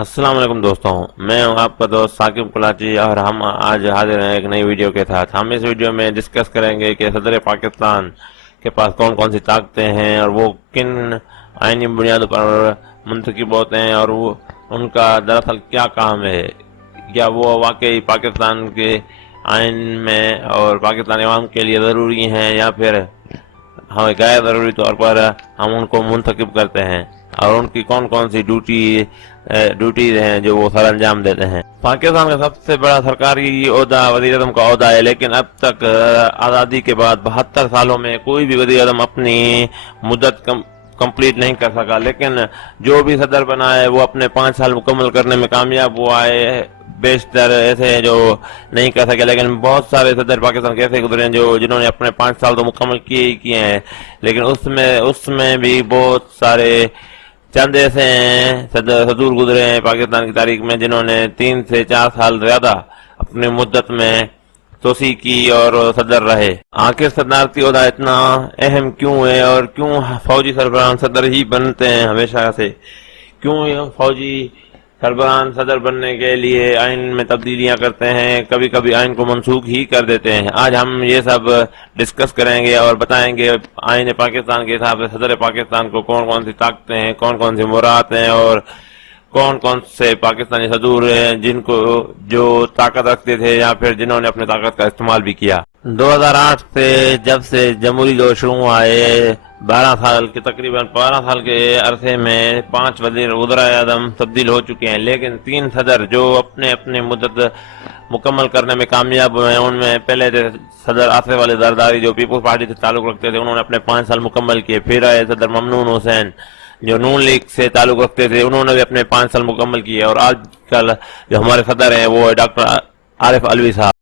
السلام علیکم دوستوں، میں ہوں آپ کا دوست ثاقب کلاچی اور ہم آج حاضر ہیں ایک نئی ویڈیو کے ساتھ۔ ہم اس ویڈیو میں ڈسکس کریں گے کہ صدر پاکستان کے پاس کون کون سی طاقتیں ہیں اور وہ کن آئینی بنیادوں پر منتخب ہوتے ہیں اور وہ ان کا دراصل کیا کام ہے، کیا وہ واقعی پاکستان کے آئین میں اور پاکستانی عوام کے لیے ضروری ہیں یا پھر ہمیں غیر ضروری طور پر ہم ان کو منتخب کرتے ہیں، اور ان کی کون کون سی ڈیوٹیز ہیں جو وہ سر انجام دیتے ہیں۔ پاکستان کا سب سے بڑا سرکاری عہدہ وزیر اعظم کا عہدہ ہے، لیکن اب تک آزادی کے بعد 72 سالوں میں کوئی بھی وزیر اعظم اپنی مدت کمپلیٹ نہیں کر سکا، لیکن جو بھی صدر بنا ہے وہ اپنے 5 سال مکمل کرنے میں کامیاب ہوا ہے۔ بیشتر ایسے ہیں جو نہیں کر سکے، لیکن بہت سارے صدر پاکستان کے ایسے گزرے ہیں جنہوں نے اپنے 5 سال تو مکمل کیے ہیں، لیکن اس میں بھی بہت سارے چند ایسے ہیں صدور گزرے ہیں پاکستان کی تاریخ میں جنہوں نے 3 سے 4 سال زیادہ اپنی مدت میں توسیع کی اور صدر رہے۔ آخر صدارتی عہدہ اتنا اہم کیوں ہے اور کیوں فوجی سربراہ صدر ہی بنتے ہیں ہمیشہ سے؟ کیوں فوجی سربراہ صدر بننے کے لیے آئین میں تبدیلیاں کرتے ہیں، کبھی کبھی آئین کو منسوخ ہی کر دیتے ہیں؟ آج ہم یہ سب ڈسکس کریں گے اور بتائیں گے آئین پاکستان کے حساب سے صدر پاکستان کو کون کون سی طاقتیں ہیں، کون کون سی مراعات ہیں، اور کون کون سے پاکستانی صدور ہیں جو طاقت رکھتے تھے یا پھر جنہوں نے اپنے طاقت کا استعمال بھی کیا۔ 2008 سے جب سے جمہوری دور شروع ہوا ہے، تقریباً 12 سال کے عرصے میں 5 وزراء اعظم تبدیل ہو چکے ہیں، لیکن 3 صدر جو اپنے مدت مکمل کرنے میں کامیاب ہوئے ہیں۔ ان میں پہلے صدر آصف علی زرداری جو پیپلز پارٹی سے تعلق رکھتے تھے، انہوں نے اپنے 5 سال مکمل کیے۔ پھر آئے صدر ممنون حسین جو نون لیگ سے تعلق رکھتے تھے، انہوں نے بھی اپنے 5 سال مکمل کیے، اور آج کل جو ہمارے صدر ہیں وہ ڈاکٹر عارف علوی صاحب۔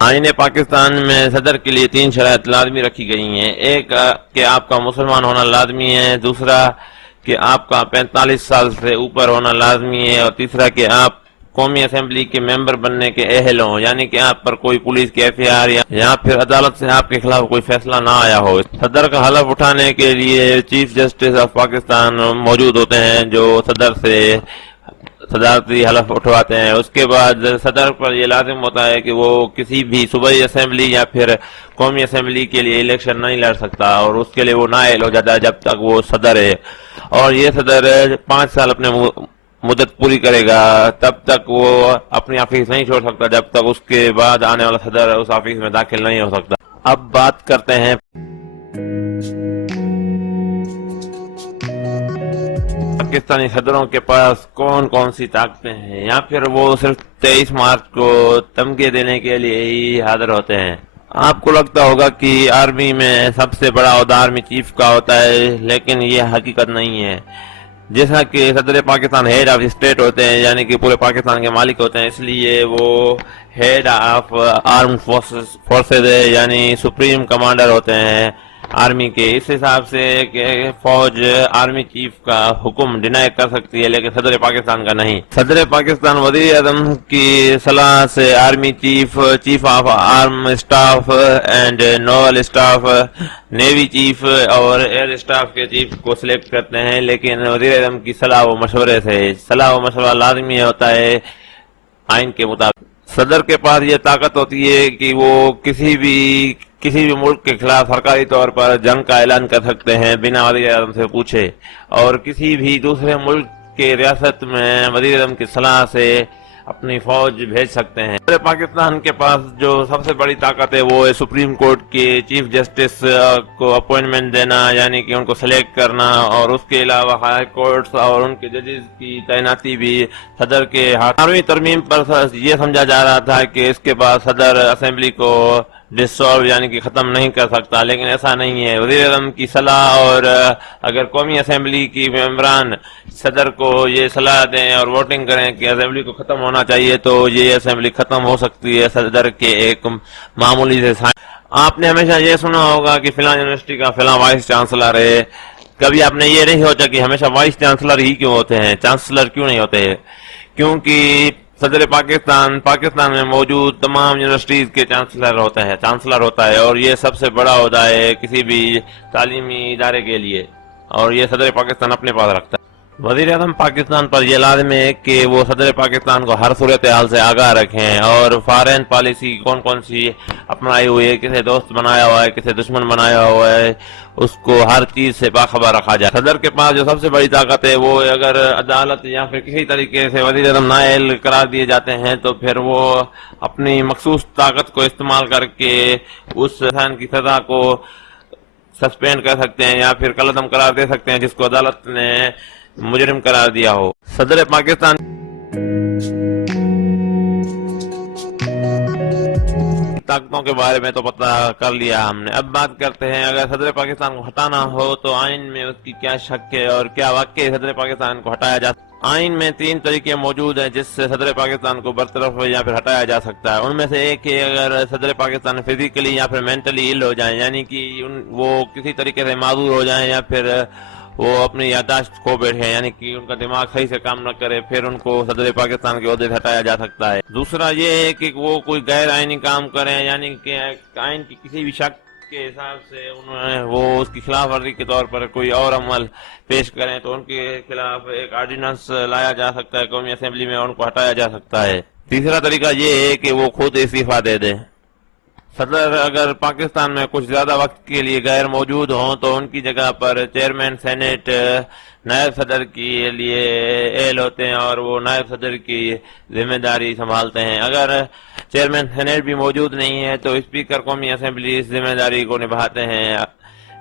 آئین پاکستان میں صدر کے لیے 3 شرائط لازمی رکھی گئی ہیں۔ ایک کہ آپ کا مسلمان ہونا لازمی ہے، دوسرا کہ آپ کا 45 سال سے اوپر ہونا لازمی ہے، اور تیسرا کہ آپ قومی اسمبلی کے ممبر بننے کے اہل ہوں، یعنی کہ آپ پر کوئی پولیس کی ایف آئی آر یا پھر عدالت سے آپ کے خلاف کوئی فیصلہ نہ آیا ہو۔ صدر کا حلف اٹھانے کے لیے چیف جسٹس آف پاکستان موجود ہوتے ہیں جو صدر سے صدارتی حلف اٹھواتے ہیں۔ اس کے بعد صدر پر یہ لازم ہوتا ہے کہ وہ کسی بھی صوبائی اسمبلی یا پھر قومی اسمبلی کے لیے الیکشن نہیں لڑ سکتا، اور اس کے لیے وہ نااہل ہو جاتا ہے جب تک وہ صدر ہے، اور یہ صدر 5 سال اپنے مدت پوری کرے گا تب تک وہ اپنی آفس نہیں چھوڑ سکتا جب تک اس کے بعد آنے والا صدر اس آفس میں داخل نہیں ہو سکتا۔ اب بات کرتے ہیں پاکستانی صدروں کے پاس کون کون سی طاقتیں ہیں، یا پھر وہ صرف 23 مارچ کو تمغے دینے کے لیے ہی حاضر ہوتے ہیں۔ آپ کو لگتا ہوگا کہ آرمی میں سب سے بڑا عہدہ آرمی چیف کا ہوتا ہے، لیکن یہ حقیقت نہیں ہے۔ جیسا کہ صدر پاکستان ہیڈ آف اسٹیٹ ہوتے ہیں، یعنی کہ پورے پاکستان کے مالک ہوتے ہیں، اس لیے وہ ہیڈ آف آرم فورسز یعنی سپریم کمانڈر ہوتے ہیں آرمی کے۔ اس حساب سے کہ فوج آرمی چیف کا حکم ڈینائی کر سکتی ہے، لیکن صدر پاکستان کا نہیں۔ صدر پاکستان وزیر اعظم کی صلاح سے army chief of arm staff and novel staff, navy chief اور ایئر اسٹاف کے چیف کو سلیکٹ کرتے ہیں، لیکن وزیر اعظم کی صلاح و مشورے سے صلاح و مشورہ لازمی ہوتا ہے آئین کے مطابق۔ صدر کے پاس یہ طاقت ہوتی ہے کہ وہ کسی بھی ملک کے خلاف سرکاری طور پر جنگ کا اعلان کر سکتے ہیں بنا وزیر اعظم سے پوچھے، اور کسی بھی دوسرے ملک کے ریاست میں وزیر اعظم کی صلاح سے اپنی فوج بھیج سکتے ہیں۔ پاکستان کے پاس جو سب سے بڑی طاقت ہے وہ ہے سپریم کورٹ کے چیف جسٹس کو اپوائنٹمنٹ دینا، یعنی کہ ان کو سلیکٹ کرنا، اور اس کے علاوہ ہائی کورٹس اور ان کے ججز کی تعیناتی بھی صدر کے ہاتھ۔ 18ویں ترمیم پر یہ سمجھا جا رہا تھا کہ اس کے بعد صدر اسمبلی کو ڈسالو یعنی کہ ختم نہیں کر سکتا، لیکن ایسا نہیں ہے۔ وزیر اعظم کی صلاح، اور اگر قومی اسمبلی کی ممبران صدر کو یہ صلاح دیں اور ووٹنگ کریں کہ اسمبلی کو ختم ہونا چاہیے، تو یہ اسمبلی ختم ہو سکتی ہے صدر کے ایک معمولی سے سائن۔ آپ نے ہمیشہ یہ سنا ہوگا کہ فلاں یونیورسٹی کا فلاں وائس چانسلر ہے، کبھی آپ نے یہ نہیں سوچا کہ ہمیشہ وائس چانسلر ہی کیوں ہوتے ہیں، چانسلر کیوں نہیں ہوتے؟ کیونکہ صدر پاکستان میں موجود تمام یونیورسٹیز کے چانسلر ہوتا ہے، اور یہ سب سے بڑا عہدہ ہے کسی بھی تعلیمی ادارے کے لیے۔ اور یہ صدر پاکستان اپنے پاس رکھتا ہے۔ وزیر اعظم پاکستان پر یہ لازم ہے کہ وہ صدر پاکستان کو ہر صورتحال سے آگاہ رکھیں اور فارن پالیسی کون کون سی اپنائی ہوئی ہے، کسے دوست بنایا ہوا ہے، کسے دشمن بنایا ہوا ہے، اس کو ہر چیز سے باخبر رکھا جائے۔ صدر کے پاس جو سب سے بڑی طاقت ہے وہ اگر عدالت یا پھر کسی طریقے سے وزیر اعظم نااہل قرار دیے جاتے ہیں تو پھر وہ اپنی مخصوص طاقت کو استعمال کر کے اس انسان کی سزا کو سسپینڈ کر سکتے ہیں یا پھر کالعدم قرار دے سکتے ہیں جس کو عدالت نے مجرم قرار دیا ہو۔ صدر پاکستان طاقتوں کے بارے میں تو پتہ کر لیا ہم نے، اب بات کرتے ہیں اگر صدر پاکستان کو ہٹانا ہو تو آئین میں اس کی کیا شک ہے اور کیا واقعی صدر پاکستان کو ہٹایا جا سکتا ہے۔ آئین میں 3 طریقے موجود ہیں جس سے صدر پاکستان کو برطرف یا پھر ہٹایا جا سکتا ہے۔ ان میں سے ایک ہے اگر صدر پاکستان فزیکلی یا پھر مینٹلی ill ہو جائیں، یعنی کہ وہ کسی طریقے سے معذور ہو جائیں یا پھر وہ اپنی یادداشت کھو بیٹھے، یعنی کہ ان کا دماغ صحیح سے کام نہ کرے، پھر ان کو صدر پاکستان کے عہدے سے ہٹایا جا سکتا ہے۔ دوسرا یہ ہے کہ وہ کوئی غیر آئینی کام کریں، یعنی کہ آئین کی کسی بھی شک کے حساب سے وہ اس کی خلاف ورزی کے طور پر کوئی اور عمل پیش کریں تو ان کے خلاف ایک آرڈیننس لایا جا سکتا ہے قومی اسمبلی میں اور ان کو ہٹایا جا سکتا ہے۔ تیسرا طریقہ یہ ہے کہ وہ خود استعفیٰ دے دیں۔ صدر اگر پاکستان میں کچھ زیادہ وقت کے لیے غیر موجود ہوں تو ان کی جگہ پر چیئرمین سینیٹ نائب صدر کے لیے اہل ہوتے ہیں اور وہ نائب صدر کی ذمہ داری سنبھالتے ہیں۔ اگر چیئرمین سینیٹ بھی موجود نہیں ہے تو اسپیکر قومی اسمبلی اس ذمہ داری کو نبھاتے ہیں،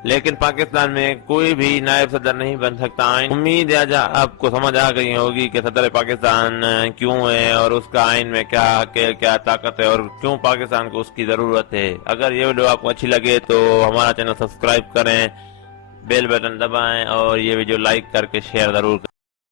لیکن پاکستان میں کوئی بھی نائب صدر نہیں بن سکتا۔ امید ہے آپ کو سمجھ آ گئی ہوگی کہ صدر پاکستان کیوں ہے اور اس کا آئین میں کیا حق ہے، کیا طاقت ہے اور کیوں پاکستان کو اس کی ضرورت ہے۔ اگر یہ ویڈیو آپ کو اچھی لگے تو ہمارا چینل سبسکرائب کریں، بیل بٹن دبائیں اور یہ ویڈیو لائک کر کے شیئر ضرور کریں۔